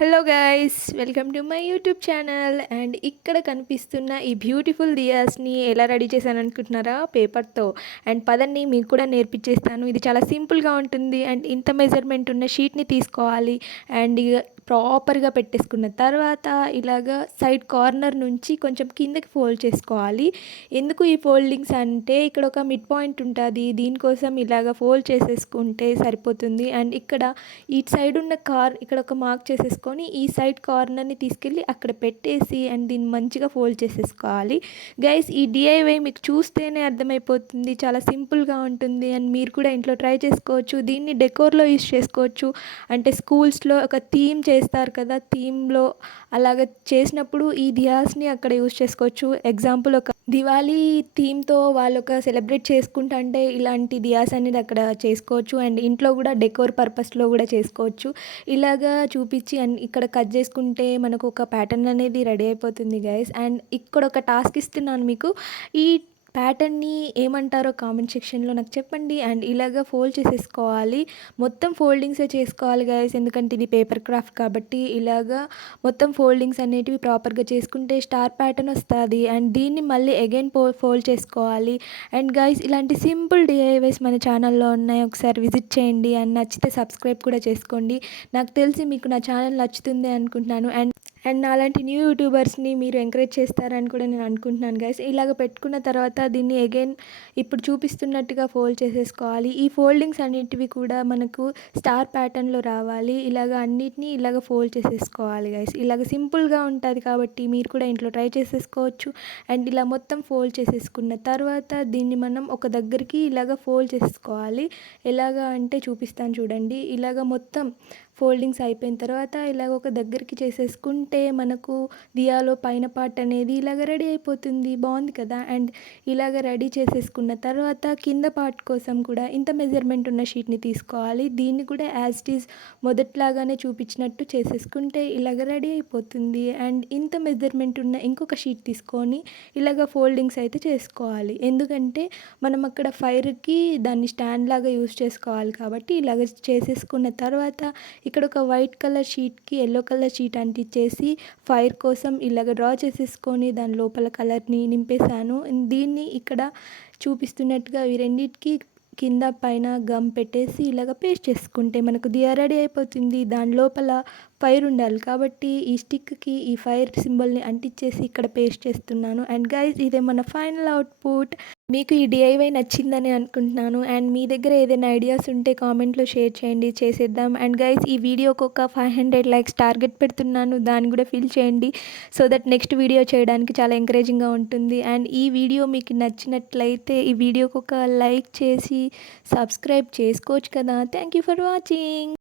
Hello guys, welcome to my YouTube channel. And ఇక్కడ కనిపిస్తున్న ఈ బ్యూటిఫుల్ దియాస్ని ఎలా రెడీ చేశాను అనుకుంటున్నారా? పేపర్తో. అండ్ పదండి మీకు కూడా నేర్పించేస్తాను. ఇది చాలా సింపుల్గా ఉంటుంది. అండ్ ఇంత మెజర్మెంట్ ఉన్న షీట్ని తీసుకోవాలి. అండ్ ప్రాపర్గా పెట్టేసుకున్న తర్వాత ఇలాగ సైడ్ కార్నర్ నుంచి కొంచెం కిందకి ఫోల్డ్ చేసుకోవాలి. ఎందుకు ఈ ఫోల్డింగ్స్ అంటే ఇక్కడ ఒక మిడ్ పాయింట్ ఉంటుంది, దీనికోసం ఇలాగ ఫోల్డ్ చేసేసుకుంటే సరిపోతుంది. అండ్ ఇక్కడ ఈ సైడ్ ఉన్న ఇక్కడ ఒక మార్క్ చేసేసుకొని ఈ సైడ్ కార్నర్ని తీసుకెళ్ళి అక్కడ పెట్టేసి అండ్ దీన్ని మంచిగా ఫోల్డ్ చేసేసుకోవాలి. గైస్, ఈ డిఐవై మీకు చూస్తేనే అర్థమైపోతుంది, చాలా సింపుల్గా ఉంటుంది. అండ్ మీరు కూడా ఇంట్లో ట్రై చేసుకోవచ్చు. దీన్ని డెకోర్లో యూస్ చేసుకోవచ్చు. అంటే స్కూల్స్లో ఒక థీమ్ చేస్తారు కదా, థీమ్లో అలాగ చేసినప్పుడు ఈ దియాస్ని అక్కడ యూస్ చేసుకోవచ్చు. ఎగ్జాంపుల్, ఒక దివాళీ థీమ్తో వాళ్ళు ఒక సెలబ్రేట్ చేసుకుంటా అంటే ఇలాంటి దియాస్ అనేది అక్కడ చేసుకోవచ్చు. అండ్ ఇంట్లో కూడా డెకోర్ పర్పస్లో కూడా చేసుకోవచ్చు. ఇలాగా చూపించి అండ్ ఇక్కడ కట్ చేసుకుంటే మనకు ఒక ప్యాటర్న్ అనేది రెడీ అయిపోతుంది గైస్. అండ్ ఇక్కడ ఒక టాస్క్ ఇస్తున్నాను మీకు. ఈ ప్యాటర్న్ని ఏమంటారో కామెంట్ సెక్షన్లో నాకు చెప్పండి. అండ్ ఇలాగ ఫోల్డ్ చేసేసుకోవాలి. మొత్తం ఫోల్డింగ్సే చేసుకోవాలి గైస్, ఎందుకంటే ఇది పేపర్ క్రాఫ్ట్ కాబట్టి. ఇలాగా మొత్తం ఫోల్డింగ్స్ అనేటివి ప్రాపర్గా చేసుకుంటే స్టార్ ప్యాటర్న్ వస్తుంది. అండ్ దీన్ని మళ్ళీ అగైన్ ఫోల్డ్ చేసుకోవాలి. అండ్ గైస్, ఇలాంటి సింపుల్ డిఐవైస్ మన ఛానల్లో ఉన్నాయి, ఒకసారి విజిట్ చేయండి. అండ్ నచ్చితే సబ్స్క్రైబ్ కూడా చేసుకోండి. నాకు తెలిసి మీకు నా ఛానల్ నచ్చుతుంది అనుకుంటున్నాను. అండ్ అలాంటి న్యూ యూట్యూబర్స్ని మీరు ఎంకరేజ్ చేస్తారని కూడా నేను అనుకుంటున్నాను గైస్. ఇలాగ పెట్టుకున్న తర్వాత దీన్ని అగైన్ ఇప్పుడు చూపిస్తున్నట్టుగా ఫోల్డ్ చేసేసుకోవాలి. ఈ ఫోల్డింగ్స్ అన్నిటివి కూడా మనకు స్టార్ ప్యాటర్న్లో రావాలి. ఇలాగ అన్నిటినీ ఇలాగ ఫోల్డ్ చేసేసుకోవాలి గైస్. ఇలాగ సింపుల్గా ఉంటుంది కాబట్టి మీరు కూడా ఇంట్లో ట్రై చేసేసుకోవచ్చు. అండ్ ఇలా మొత్తం ఫోల్డ్ చేసేసుకున్న తర్వాత దీన్ని మనం ఒక దగ్గరికి ఇలాగ ఫోల్డ్ చేసుకోవాలి. ఎలాగా అంటే చూపిస్తాను చూడండి. ఇలాగ మొత్తం ఫోల్డింగ్స్ అయిపోయిన తర్వాత ఇలాగ ఒక దగ్గరికి చేసేసుకుంటే మనకు దియాలో పైన పార్ట్ అనేది ఇలాగ రెడీ అయిపోతుంది. బాగుంది కదా. అండ్ ఇలాగ రెడీ చేసేసుకున్న తర్వాత కింద పార్ట్ కోసం కూడా ఇంత మెజర్మెంట్ ఉన్న షీట్ని తీసుకోవాలి. దీన్ని కూడా యాజ్ ఇట్ ఈజ్ మొదట్లాగానే చూపించినట్టు చేసేసుకుంటే ఇలాగ రెడీ అయిపోతుంది. అండ్ ఇంత మెజర్మెంట్ ఉన్న ఇంకొక షీట్ తీసుకొని ఇలాగ ఫోల్డింగ్స్ అయితే చేసుకోవాలి. ఎందుకంటే మనం అక్కడ ఫైర్కి దాన్ని స్టాండ్ లాగా యూజ్ చేసుకోవాలి కాబట్టి ఇలాగ చేసేసుకున్న తర్వాత ఇక్కడ ఒక వైట్ కలర్ షీట్కి ఎల్లో కలర్ షీట్ అంటించేసి ఫైర్ కోసం ఇలాగ డ్రా చేసేసుకొని దాని లోపల కలర్ని నింపేశాను. దీన్ని ఇక్కడ చూపిస్తున్నట్టుగా ఈ రెండింటికి కింద పైన గమ్ పెట్టేసి ఇలాగ పేస్ట్ చేసుకుంటే మనకు దియా రెడీ అయిపోతుంది. దాని లోపల ఫైర్ ఉండాలి కాబట్టి ఈ స్టిక్కి ఈ ఫైర్ సింబల్ని అంటించేసి ఇక్కడ పేస్ట్ చేస్తున్నాను. అండ్ గైస్, ఇదే మన ఫైనల్ అవుట్పుట్. మీకు ఈ డిఐవై నచ్చిందని అనుకుంటున్నాను. అండ్ మీ దగ్గర ఏదైనా ఐడియాస్ ఉంటే కామెంట్లో షేర్ చేయండి, చేసేద్దాం. అండ్ గైస్, ఈ వీడియోకి ఒక 500 లైక్స్ టార్గెట్ పెడుతున్నాను, దాన్ని కూడా ఫిల్ చేయండి. సో దట్ నెక్స్ట్ వీడియో చేయడానికి చాలా ఎంకరేజింగ్గా ఉంటుంది. అండ్ ఈ వీడియో మీకు నచ్చినట్లయితే ఈ వీడియోకి ఒక లైక్ చేసి సబ్స్క్రైబ్ చేసుకోవచ్చు కదా. Thank you for watching.